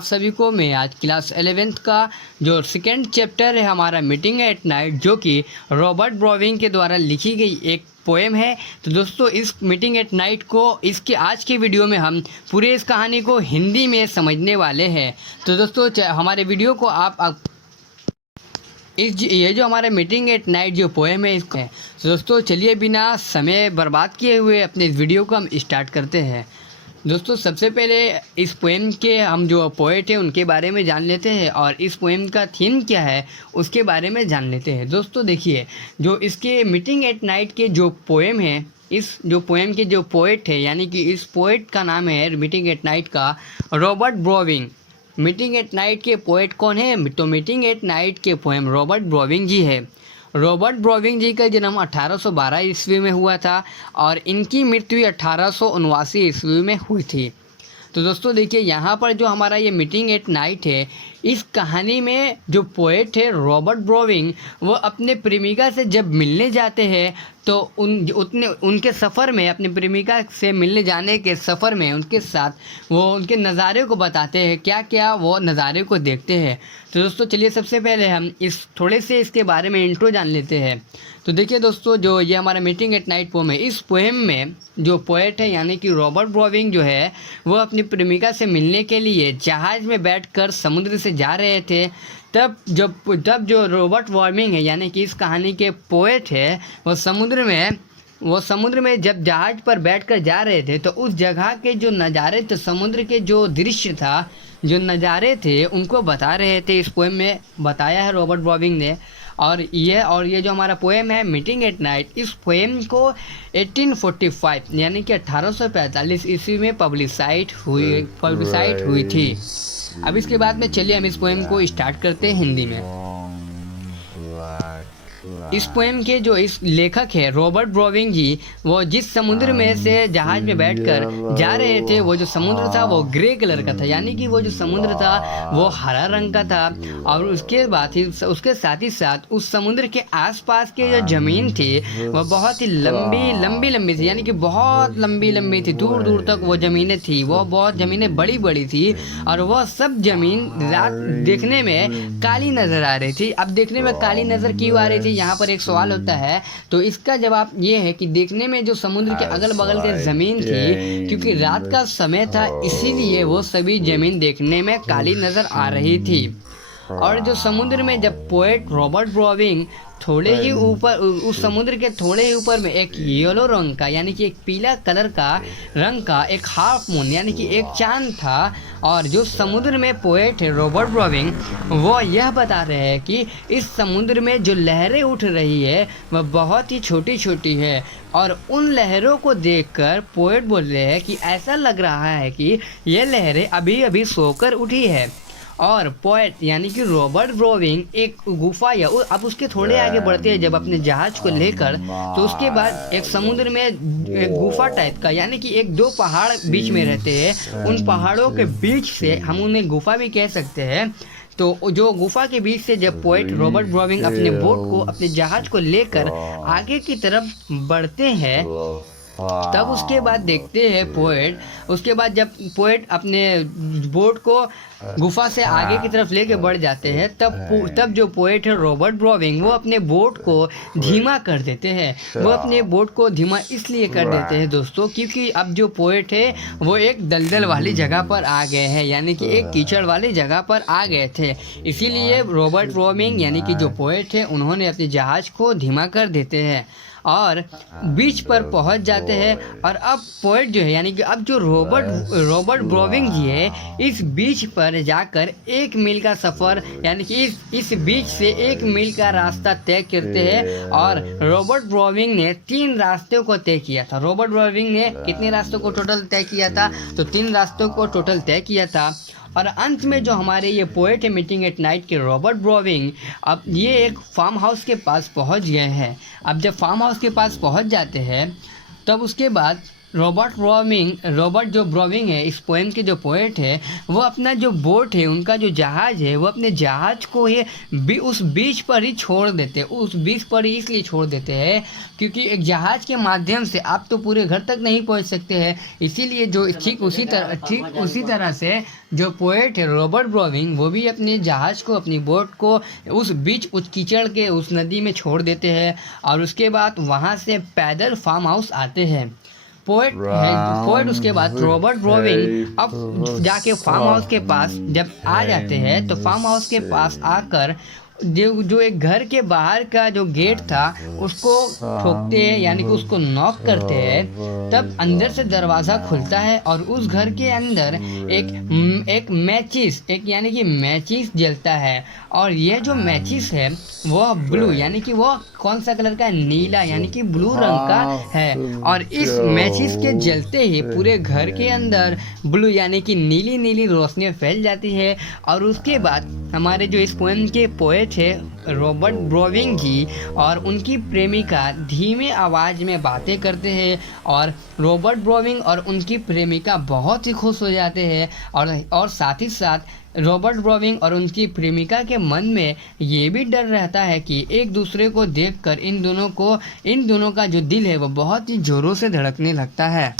आप सभी को मैं आज क्लास 11th का जो सेकेंड चैप्टर है हमारा मीटिंग एट नाइट, जो कि रॉबर्ट ब्राउनिंग के द्वारा लिखी गई एक पोएम है। तो दोस्तों इस मीटिंग एट नाइट को इसके आज के वीडियो में हम पूरे इस कहानी को हिंदी में समझने वाले हैं। तो दोस्तों हमारे वीडियो को आप ये जो हमारा मीटिंग एट नाइट जो पोएम है इसको तो दोस्तों चलिए बिना समय बर्बाद किए हुए अपने इस वीडियो को हम स्टार्ट करते हैं। दोस्तों सबसे पहले इस पोएम के हम जो पोएट हैं उनके बारे में जान लेते हैं और इस पोएम का थीम क्या है उसके बारे में जान लेते हैं। दोस्तों देखिए, जो इसके मीटिंग एट नाइट के जो पोएम है, इस जो पोएम के जो पोएट है यानी कि इस पोएट का नाम है मीटिंग एट नाइट का Robert browning. Meeting at night के पोएट कौन है? तो मीटिंग एट नाइट के पोएम रॉबर्ट ब्राउनिंग जी है। रॉबर्ट ब्राउनिंग जी का जन्म 1812 ईस्वी में हुआ था और इनकी मृत्यु 1879 ईस्वी में हुई थी। तो दोस्तों देखिए, यहाँ पर जो हमारा ये मीटिंग एट नाइट है, इस कहानी में जो पोएट है रॉबर्ट ब्राउनिंग, वो अपने प्रेमिका से जब मिलने जाते हैं तो उनके सफ़र में, अपने प्रेमिका से मिलने जाने के सफ़र में उनके साथ वो उनके नज़ारे को बताते हैं, क्या क्या वो नज़ारे को देखते हैं। तो दोस्तों चलिए सबसे पहले हम थोड़े से इसके बारे में इंट्रो जान लेते हैं। तो देखिए दोस्तों, जो ये हमारा मीटिंग एट नाइट पोएम है, इस पोएम में जो पोएट है यानी कि रॉबर्ट ब्राउनिंग जो है वो अपनी प्रेमिका से मिलने के लिए जहाज़ में बैठकर समुद्र से जा रहे थे। तब जो रॉबर्ट ब्राउनिंग है यानी कि इस कहानी के पोएट है, वो समुद्र में जब जहाज़ पर बैठकर जा रहे थे तो उस जगह के जो नज़ारे थे, समुद्र के जो दृश्य था, जो नज़ारे थे, उनको बता रहे थे। इस पोएम में बताया है रॉबर्ट ब्राउनिंग ने। और ये जो हमारा पोएम है मीटिंग एट नाइट, इस पोएम को 1845 यानी कि 1845 ईस्वी में पब्लिसाइड हुई थी। अब इसके बाद में चलिए हम इस पोएम को स्टार्ट करते हैं हिंदी में। इस पोएम के जो इस लेखक है रॉबर्ट ब्राउनिंग जी, वो जिस समुद्र में से जहाज में बैठकर जा रहे थे, वो जो समुद्र था वो ग्रे कलर का था, यानी कि वो जो समुद्र था वो हरा रंग का था। और उसके साथ ही साथ उस समुद्र के आसपास के जो ज़मीन थी वो बहुत ही लंबी थी, यानी कि बहुत लंबी थी, दूर दूर तक वो ज़मीनें थी, वो बहुत ज़मीनें बड़ी थी। और वह सब ज़मीन रात देखने में काली नज़र आ रही थी। अब देखने में काली नज़र क्यों आ रही थी, यहाँ पर एक सवाल होता है। तो इसका जवाब ये है कि देखने में जो समुद्र के अगल बगल के ज़मीन थी, क्योंकि रात का समय था, इसीलिए वो सभी ज़मीन देखने में काली नज़र आ रही थी। और जो समुद्र में जब पोएट रॉबर्ट ब्राउनिंग थोड़े ही ऊपर, उस समुद्र के थोड़े ही ऊपर में एक येलो रंग का यानी कि एक पीला कलर का रंग का एक हाफ मून यानी कि एक चांद था। और जो समुद्र में पोएट है रॉबर्ट ब्राउनिंग, वो यह बता रहे हैं कि इस समुद्र में जो लहरें उठ रही है वह बहुत ही छोटी है। और उन लहरों को देखकर पोएट बोल रहे हैं कि ऐसा लग रहा है कि ये लहरें अभी सोकर उठी है। और पोएट यानी कि रॉबर्ट ब्राउनिंग एक गुफा या अब उसके थोड़े आगे बढ़ते हैं जब अपने जहाज को लेकर, तो उसके बाद एक समुद्र में एक गुफा टाइप का, यानी कि एक दो पहाड़ बीच में रहते हैं, उन पहाड़ों के बीच से हम उन्हें गुफा भी कह सकते हैं। तो जो गुफा के बीच से जब पोएट रॉबर्ट ब्राउनिंग अपने बोट को, अपने जहाज को लेकर आगे की तरफ बढ़ते हैं, तब उसके बाद देखते हैं उसके बाद जब पोएट अपने बोट को गुफा से आगे की तरफ लेके बढ़ जाते हैं, तब जो पोएट है रॉबर्ट ब्राउनिंग, वो अपने बोट को धीमा कर देते हैं। वो अपने बोट को धीमा इसलिए कर देते हैं दोस्तों, क्योंकि अब जो पोएट है वो एक दलदल वाली जगह पर आ गए हैं, यानी कि एक कीचड़ वाली जगह पर आ गए थे। इसीलिए रॉबर्ट ब्राउनिंग यानी कि जो पोएट है, उन्होंने अपने जहाज को धीमा कर देते हैं और बीच पर पहुंच जाते हैं। और अब पोएट जो है यानी कि अब जो रॉबर्ट ब्राउनिंग जी है, इस बीच पर जाकर 1 मील का सफ़र यानी कि इस बीच से 1 मील का रास्ता तय करते हैं। और रॉबर्ट ब्राउनिंग ने 3 रास्तों को तय किया था। रॉबर्ट ब्राउनिंग ने कितने रास्तों को टोटल तय किया था? तो 3 रास्तों को टोटल तय किया था। और अंत में जो हमारे ये पोएट है मीटिंग एट नाइट के रॉबर्ट ब्राउनिंग, अब ये एक फार्म हाउस के पास पहुंच गए हैं। अब जब फार्म हाउस के पास पहुंच जाते हैं, तब उसके बाद रॉबर्ट जो ब्राउनिंग है, इस पोएम के जो पोएट है, वो अपना जो बोट है, उनका जो जहाज है, वो अपने जहाज को ही उस बीच पर ही छोड़ देते हैं। उस बीच पर ही इसलिए छोड़ देते हैं क्योंकि एक जहाज के माध्यम से आप तो पूरे घर तक नहीं पहुंच सकते हैं। इसीलिए जो ठीक उसी तरह से जो पोएट है रॉबर्ट ब्राउनिंग, वो भी अपने जहाज को, अपनी बोट को उस बीच उस कीचड़ के उस नदी में छोड़ देते हैं और उसके बाद वहाँ से पैदल फार्म हाउस आते हैं। पोएट उसके बाद रॉबर्ट ब्राउनिंग अब जाके फार्म हाउस के पास जब आ जाते हैं, तो फार्म हाउस के पास आकर जो एक घर के बाहर का जो गेट था उसको ठोकते हैं, यानी कि उसको नॉक करते हैं। तब अंदर से दरवाज़ा खुलता है और उस घर के अंदर एक मैचिस यानी कि मैचिस जलता है। और ये जो मैचिस है वो ब्लू, यानी कि वो कौन सा कलर का है, नीला, यानी कि ब्लू रंग का है। और इस मैचिस के जलते ही पूरे घर के अंदर ब्लू यानी कि नीली नीली रोशनी फैल जाती है। और उसके बाद हमारे जो इस पोएम के पोएट है रॉबर्ट ब्राउनिंग जी और उनकी प्रेमिका धीमे आवाज़ में बातें करते हैं और रॉबर्ट ब्राउनिंग और उनकी प्रेमिका बहुत ही खुश हो जाते हैं। और साथ ही साथ रॉबर्ट ब्राउनिंग और उनकी प्रेमिका के मन में ये भी डर रहता है कि एक दूसरे को देखकर इन दोनों का जो दिल है वो बहुत ही ज़ोरों से धड़कने लगता है।